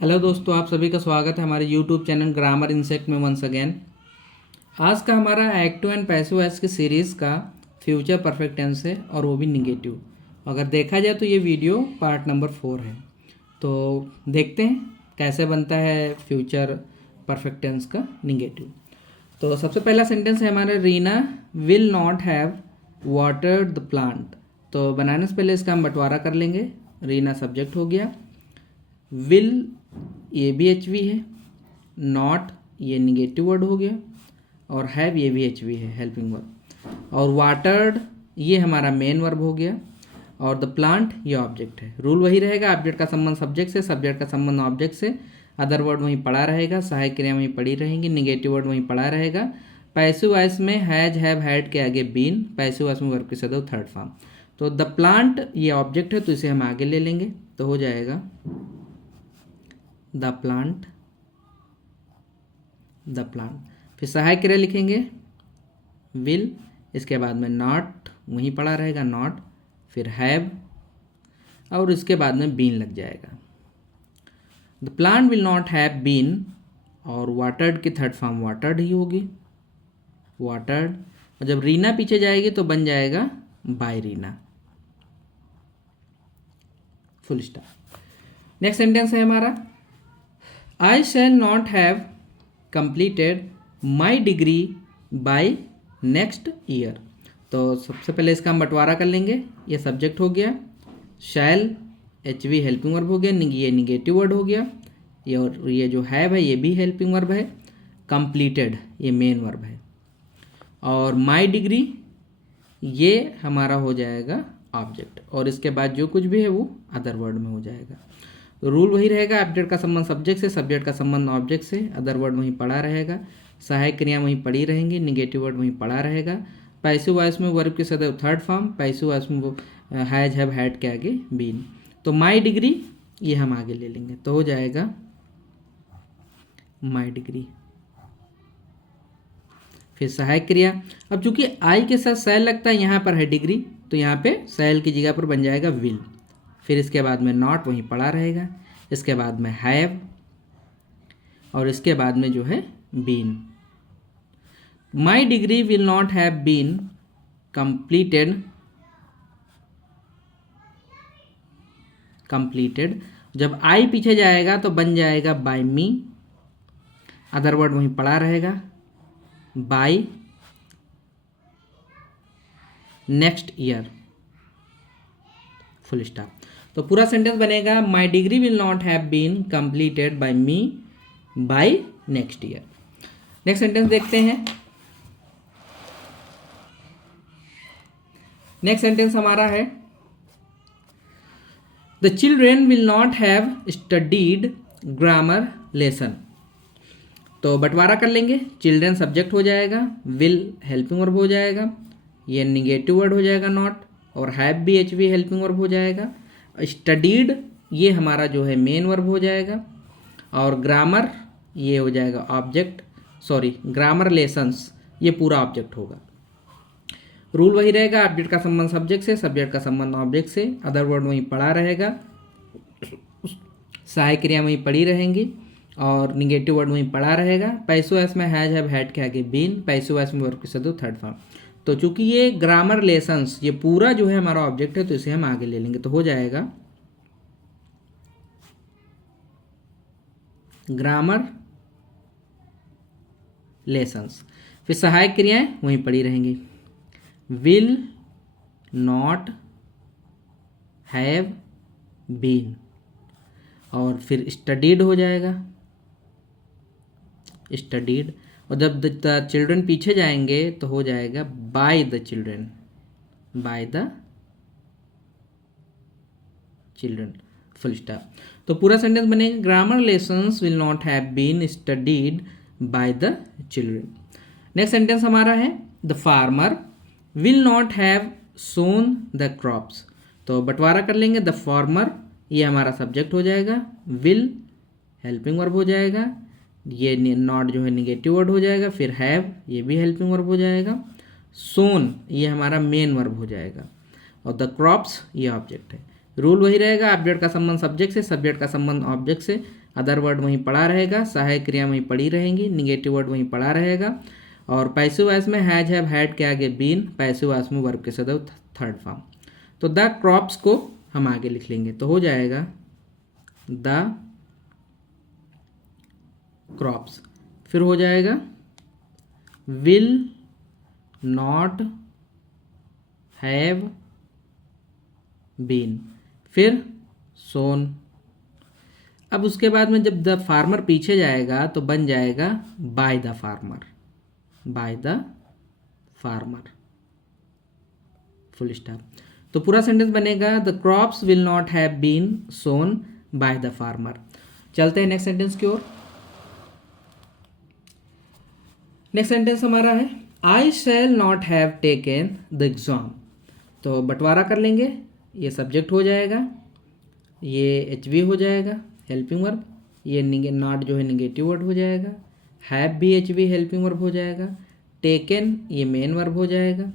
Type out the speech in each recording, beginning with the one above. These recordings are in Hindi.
हेलो दोस्तों, आप सभी का स्वागत है हमारे यूट्यूब चैनल ग्रामर इंसेक्ट में वंस अगेन। आज का हमारा एक्टिव एंड पैसिव वॉइस की सीरीज़ का फ्यूचर परफेक्ट टेंस है और वो भी निगेटिव। अगर देखा जाए तो ये वीडियो पार्ट नंबर 4 है। तो देखते हैं कैसे बनता है फ्यूचर परफेक्ट टेंस का निगेटिव। तो सबसे पहला सेंटेंस है हमारा, Reena will not have watered the plant. तो बनाने से पहले इसका हम बंटवारा कर लेंगे। रीना सब्जेक्ट हो गया, विल ये भी एच वी है, नॉट ये निगेटिव वर्ड हो गया और हैव ये भी एच वी है हेल्पिंग वर्ब, और वाटर्ड ये हमारा मेन वर्ब हो गया और द प्लांट ये ऑब्जेक्ट है। रूल वही रहेगा, ऑब्जेक्ट का संबंध सब्जेक्ट से, सब्जेक्ट का संबंध ऑब्जेक्ट से, अदर वर्ड वहीं पड़ा रहेगा, सहायक क्रिया वहीं पड़ी रहेंगी, निगेटिव वर्ड वहीं पड़ा रहेगा। पैसिव वॉइस में हैज हैव हैड के आगे बीन, पैसिव वॉइस में वर्ब की सदैव थर्ड फॉर्म। तो द प्लांट ये ऑब्जेक्ट है तो इसे हम आगे ले लेंगे, तो हो जाएगा द प्लांट, द प्लांट। फिर सहायक क्रिया लिखेंगे विल, इसके बाद में नॉट वहीं पड़ा रहेगा नॉट, फिर हैव और इसके बाद में बीन लग जाएगा। The plant will not have been और वाटर्ड की थर्ड फॉर्म वाटर्ड ही होगी, वाटर्ड। और जब रीना पीछे जाएगी तो बन जाएगा by Reena, full stop. Next sentence है हमारा, I shall not have completed my degree by next year। तो सबसे पहले इसका हम बंटवारा कर लेंगे। ये सब्जेक्ट हो गया, शैल एच वी हेल्पिंग वर्ब हो गया, ये निगेटिव वर्ड हो गया, ये और ये जो हैव है ये भी हेल्पिंग वर्ब है, कंप्लीटेड ये मेन वर्ब है, और माई डिग्री ये हमारा हो जाएगा ऑब्जेक्ट, और इसके बाद जो कुछ भी है वो अदर वर्ड में हो जाएगा। तो रूल वही रहेगा, ऑब्जेक्ट का संबंध सब्जेक्ट से, सब्जेक्ट का संबंध ऑब्जेक्ट से, अदर वर्ड वहीं पड़ा रहेगा, सहायक क्रिया वहीं पड़ी रहेंगी, निगेटिव वर्ड वहीं पड़ा रहेगा। पैसिव वॉइस में वर्ब की सदैव थर्ड फॉर्म, पैसिव वॉइस में वो हैज हैव हैड के आगे बीन। तो माई डिग्री ये हम आगे ले लेंगे, तो हो जाएगा माई डिग्री। फिर सहायक क्रिया, अब चूंकि आई के साथ सैल लगता है, यहाँ पर है डिग्री, तो यहाँ पे सैल की जगह पर बन जाएगा विल। फिर इसके बाद में नॉट वहीं पड़ा रहेगा, इसके बाद में हैव और इसके बाद में जो है been. My degree will not have been completed, completed जब आई पीछे जाएगा तो बन जाएगा बाय मी, अदर वर्ड वहीं पड़ा रहेगा, by next year, full stop. तो पूरा सेंटेंस बनेगा, my degree will not have been completed by me by next year. Next sentence देखते हैं। नेक्स्ट सेंटेंस हमारा है, the children will not have studied grammar lesson. तो बंटवारा कर लेंगे, चिल्ड्रेन सब्जेक्ट हो जाएगा, विल हेल्पिंग वर्ब हो जाएगा, ये निगेटिव वर्ड हो जाएगा नॉट, और हैव भी एच वी हेल्पिंग वर्ब हो जाएगा, स्टडीड ये हमारा जो है मेन वर्ब हो जाएगा, और ग्रामर ये हो जाएगा ऑब्जेक्ट, सॉरी ग्रामर लेसन्स ये पूरा ऑब्जेक्ट होगा। रूल वही रहेगा, ऑब्जेक्ट का संबंध सब्जेक्ट से, सब्जेक्ट का संबंध ऑब्जेक्ट से, अदर वर्ड वहीं पड़ा रहेगा, सहायक क्रिया वहीं पड़ी रहेंगी और निगेटिव वर्ड वहीं पड़ा रहेगा। पैसिव वॉइस में हैज हैव हैड के आगे बीन, पैसिव वॉइस में वर्ब की सदैव थर्ड फॉर्म। तो चूंकि ये ग्रामर लेसन्स ये पूरा जो है हमारा ऑब्जेक्ट है तो इसे हम आगे ले लेंगे, तो हो जाएगा ग्रामर लेसन्स। फिर सहायक क्रियाएं वहीं पड़ी रहेंगी, विल नॉट हैव बीन, और फिर स्टडीड हो जाएगा, स्टडीड, और जब द चिल्ड्रन पीछे जाएंगे तो हो जाएगा by the children, by the children, full stop. तो पूरा सेंटेंस बनेगा, grammar lessons will not have been studied by the children. Next sentence हमारा है, the farmer will not have sown the crops. तो बंटवारा कर लेंगे, द फार्मर ये हमारा सब्जेक्ट हो जाएगा, विल हेल्पिंग वर्ब हो जाएगा, ये नॉट जो है निगेटिव वर्ड हो जाएगा, फिर हैव ये भी हेल्पिंग वर्ब हो जाएगा, सोन ये हमारा मेन वर्ब हो जाएगा, और द क्रॉप्स ये ऑब्जेक्ट है। रूल वही रहेगा, ऑब्जेक्ट का संबंध सब्जेक्ट से, सब्जेक्ट का संबंध ऑब्जेक्ट से, अदर वर्ड वहीं पड़ा रहेगा, सहायक क्रिया वहीं पड़ी रहेंगी, निगेटिव वर्ड वहीं पड़ा रहेगा। और पैसिव वॉइस में हैज हैव हैड के आगे बीन, पैसिव वॉइस में वर्ब के सदैव थर्ड फॉर्म। तो द क्रॉप्स को हम आगे लिख लेंगे तो हो जाएगा द क्रॉप्स। फिर हो जाएगा विल नॉट हैव बीन, फिर सोन। अब उसके बाद में जब द फार्मर पीछे जाएगा तो बन जाएगा by the farmer, by the farmer, full stop. तो पूरा सेंटेंस बनेगा the crops will not have been sown by the farmer. चलते हैं नेक्स्ट सेंटेंस की ओर। नेक्स्ट सेंटेंस हमारा है I shall not have taken the exam. तो बंटवारा कर लेंगे, ये सब्जेक्ट हो जाएगा, ये एच वी हो जाएगा हेल्पिंग वर्ब, ये नॉट जो है निगेटिव वर्ड हो जाएगा, हैव भी एच वी हेल्पिंग वर्ब हो जाएगा, टेकन ये मेन वर्ब हो जाएगा,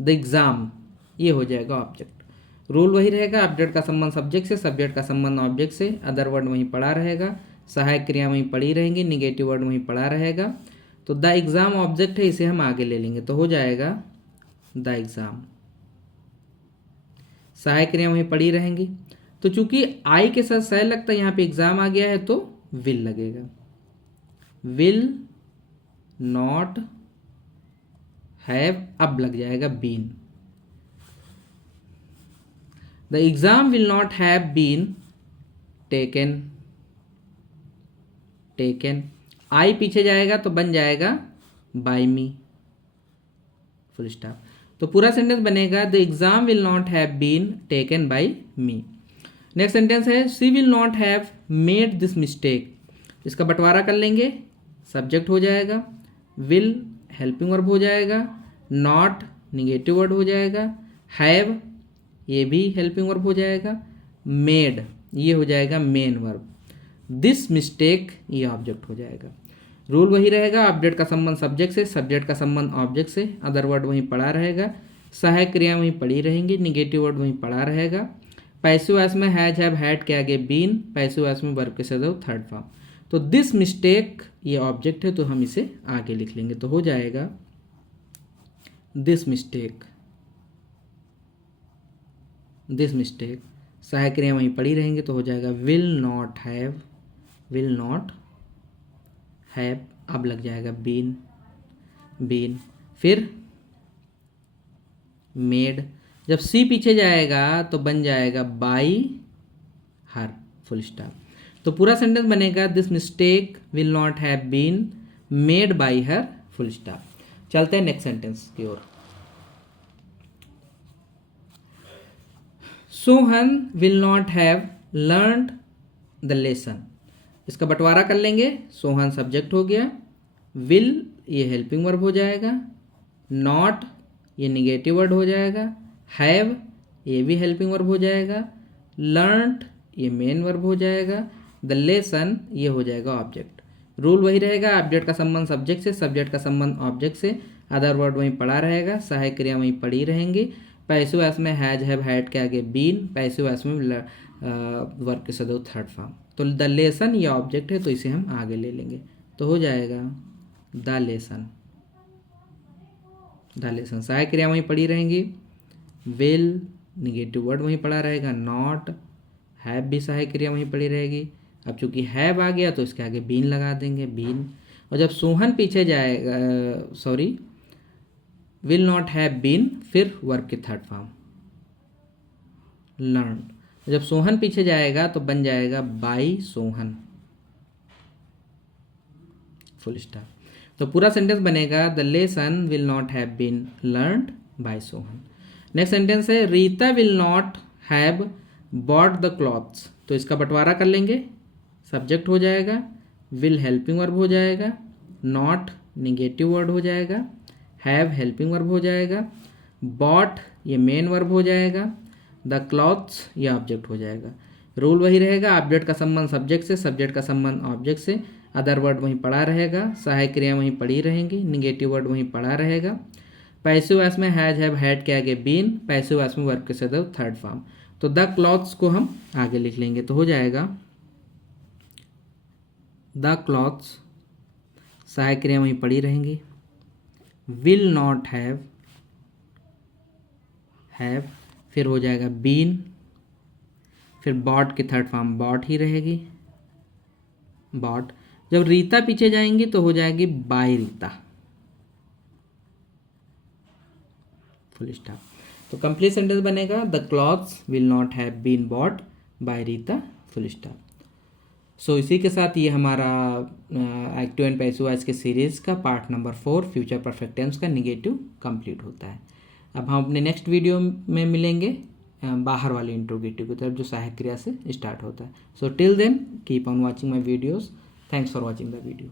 द एग्ज़ाम ये हो जाएगा ऑब्जेक्ट। रूल वही रहेगा, ऑब्जेक्ट का संबंध सब्जेक्ट से, सब्जेक्ट का संबंध ऑब्जेक्ट से, अदर वर्ड वहीं पड़ा रहेगा, सहायक क्रिया वहीं पड़ी रहेंगी, निगेटिव वर्ड वहीं पड़ा रहेगा। तो द एग्ज़ाम ऑब्जेक्ट है, इसे हम आगे ले लेंगे तो हो जाएगा द एग्ज़ाम, सहायक क्रिया वहीं पड़ी रहेंगी। तो चूंकि आई के साथ सह लगता है, यहाँ पे एग्जाम आ गया है तो विल लगेगा, विल नॉट हैव, अब लग जाएगा been, the exam will not have been taken, taken आई पीछे जाएगा तो बन जाएगा बाय मी, फुल स्टॉप। तो पूरा सेंटेंस बनेगा the exam will not have been taken by me. Next sentence है she will not have made this mistake. इसका बंटवारा कर लेंगे, सब्जेक्ट हो जाएगा, विल हेल्पिंग वर्ब हो जाएगा, नॉट निगेटिव वर्ड हो जाएगा, हैव ये भी हेल्पिंग वर्ब हो जाएगा, मेड ये हो जाएगा मेन वर्ब, दिस मिस्टेक ये ऑब्जेक्ट हो जाएगा। रूल वही रहेगा, ऑब्जेक्ट का संबंध सब्जेक्ट से, सब्जेक्ट का संबंध ऑब्जेक्ट से, अदर वर्ड वहीं पड़ा रहेगा, सहायक क्रिया वहीं पड़ी रहेंगी, निगेटिव वर्ड वहीं पड़ा रहेगा। पैसिव वॉइस में हैज हैव हैड के आगे बीन, पैसिव वॉइस में वर्ब के सदैव थर्ड फॉर्म। तो दिस मिस्टेक ये ऑब्जेक्ट है तो हम इसे आगे लिख लेंगे तो हो जाएगा दिस मिस्टेक, दिस मिस्टेक, सहायक क्रिया वहीं पड़ी रहेंगे तो हो जाएगा will not have, will not have, अब लग जाएगा बीन, बीन, फिर मेड, जब सी पीछे जाएगा तो बन जाएगा बाई हर, फुल स्टॉप। तो पूरा सेंटेंस बनेगा this mistake will not have been made by her, full stop. चलते हैं नेक्स्ट सेंटेंस की ओर। Sohan will not have learned the lesson. इसका बंटवारा कर लेंगे, सोहन सब्जेक्ट हो गया, विल ये हेल्पिंग वर्ब हो जाएगा, नॉट ये निगेटिव वर्ड हो जाएगा, हैव ये भी हेल्पिंग वर्ब हो जाएगा, लर्नड ये मेन वर्ब हो जाएगा, द लेसन ये हो जाएगा ऑब्जेक्ट। रूल वही रहेगा, ऑब्जेक्ट का संबंध सब्जेक्ट से, सब्जेक्ट का संबंध ऑब्जेक्ट से, अदर वर्ड वहीं पड़ा रहेगा, सहायक क्रिया वहीं पड़ी रहेंगी। पैसिव वॉइस में हैज हैव हैड के आगे बीन, पैसिव वॉइस में वर्ब के सदैव थर्ड फॉर्म। तो द लेसन ये ऑब्जेक्ट है तो इसे हम आगे ले लेंगे तो हो जाएगा द लेसन, द लेसन, सहायक क्रिया वहीं पड़ी रहेंगी, विल निगेटिव वर्ड वहीं पड़ा रहेगा, नॉट हैव भी सहायक क्रिया वहीं पड़ी रहेगी। अब चूंकि हैव आ गया तो इसके आगे बीन लगा देंगे, बीन। और जब सोहन पीछे जाएगा, sorry will not have been, फिर वर्ब के थर्ड फॉर्म लर्न। जब सोहन पीछे जाएगा तो बन जाएगा बाई सोहन, फुल स्टॉप। तो पूरा सेंटेंस बनेगा the lesson will not have been learned by Sohan. Next sentence है Rita will not have bought the clothes. तो इसका बंटवारा कर लेंगे, सब्जेक्ट हो जाएगा, विल हेल्पिंग वर्ब हो जाएगा, नॉट निगेटिव वर्ड हो जाएगा, हैव हेल्पिंग वर्ब हो जाएगा, बॉट ये मेन वर्ब हो जाएगा, द क्लॉथ्स ये ऑब्जेक्ट हो जाएगा। रूल वही रहेगा, ऑब्जेक्ट का संबंध सब्जेक्ट से, सब्जेक्ट का संबंध ऑब्जेक्ट से, अदर वर्ड वहीं पड़ा रहेगा, सहायक क्रिया वहीं पड़ी रहेंगी, निगेटिव वर्ड वहीं पड़ा रहेगा। पैसिव वॉइस में हैज हैव हैड के आगे बीन, पैसिव वॉइस में वर्ब के सदैव थर्ड फॉर्म। तो द क्लॉथ्स को हम आगे लिख लेंगे, तो हो जाएगा द क्लॉथ्स, सहायक क्रिया वहीं पड़ी रहेंगी, विल नॉट हैव, फिर हो जाएगा बीन, फिर बॉट की थर्ड फॉर्म बॉट ही रहेगी, बॉट। जब रीता पीछे जाएंगी तो हो जाएगी बाय रीता, फुल स्टॉप। तो कंप्लीट सेंटेंस बनेगा the clothes will not have been bought by Rita, full stop. So इसी के साथ ये हमारा एक्टिव एंड पैसिव वॉइस के सीरीज़ का part number 4 future perfect tense का निगेटिव कंप्लीट होता है। अब हम अपने नेक्स्ट वीडियो में मिलेंगे बाहर वाले इंट्रोगेटिव की तरफ जो सहायक क्रिया से स्टार्ट होता है। So till then keep on watching my videos. Thanks for watching the video.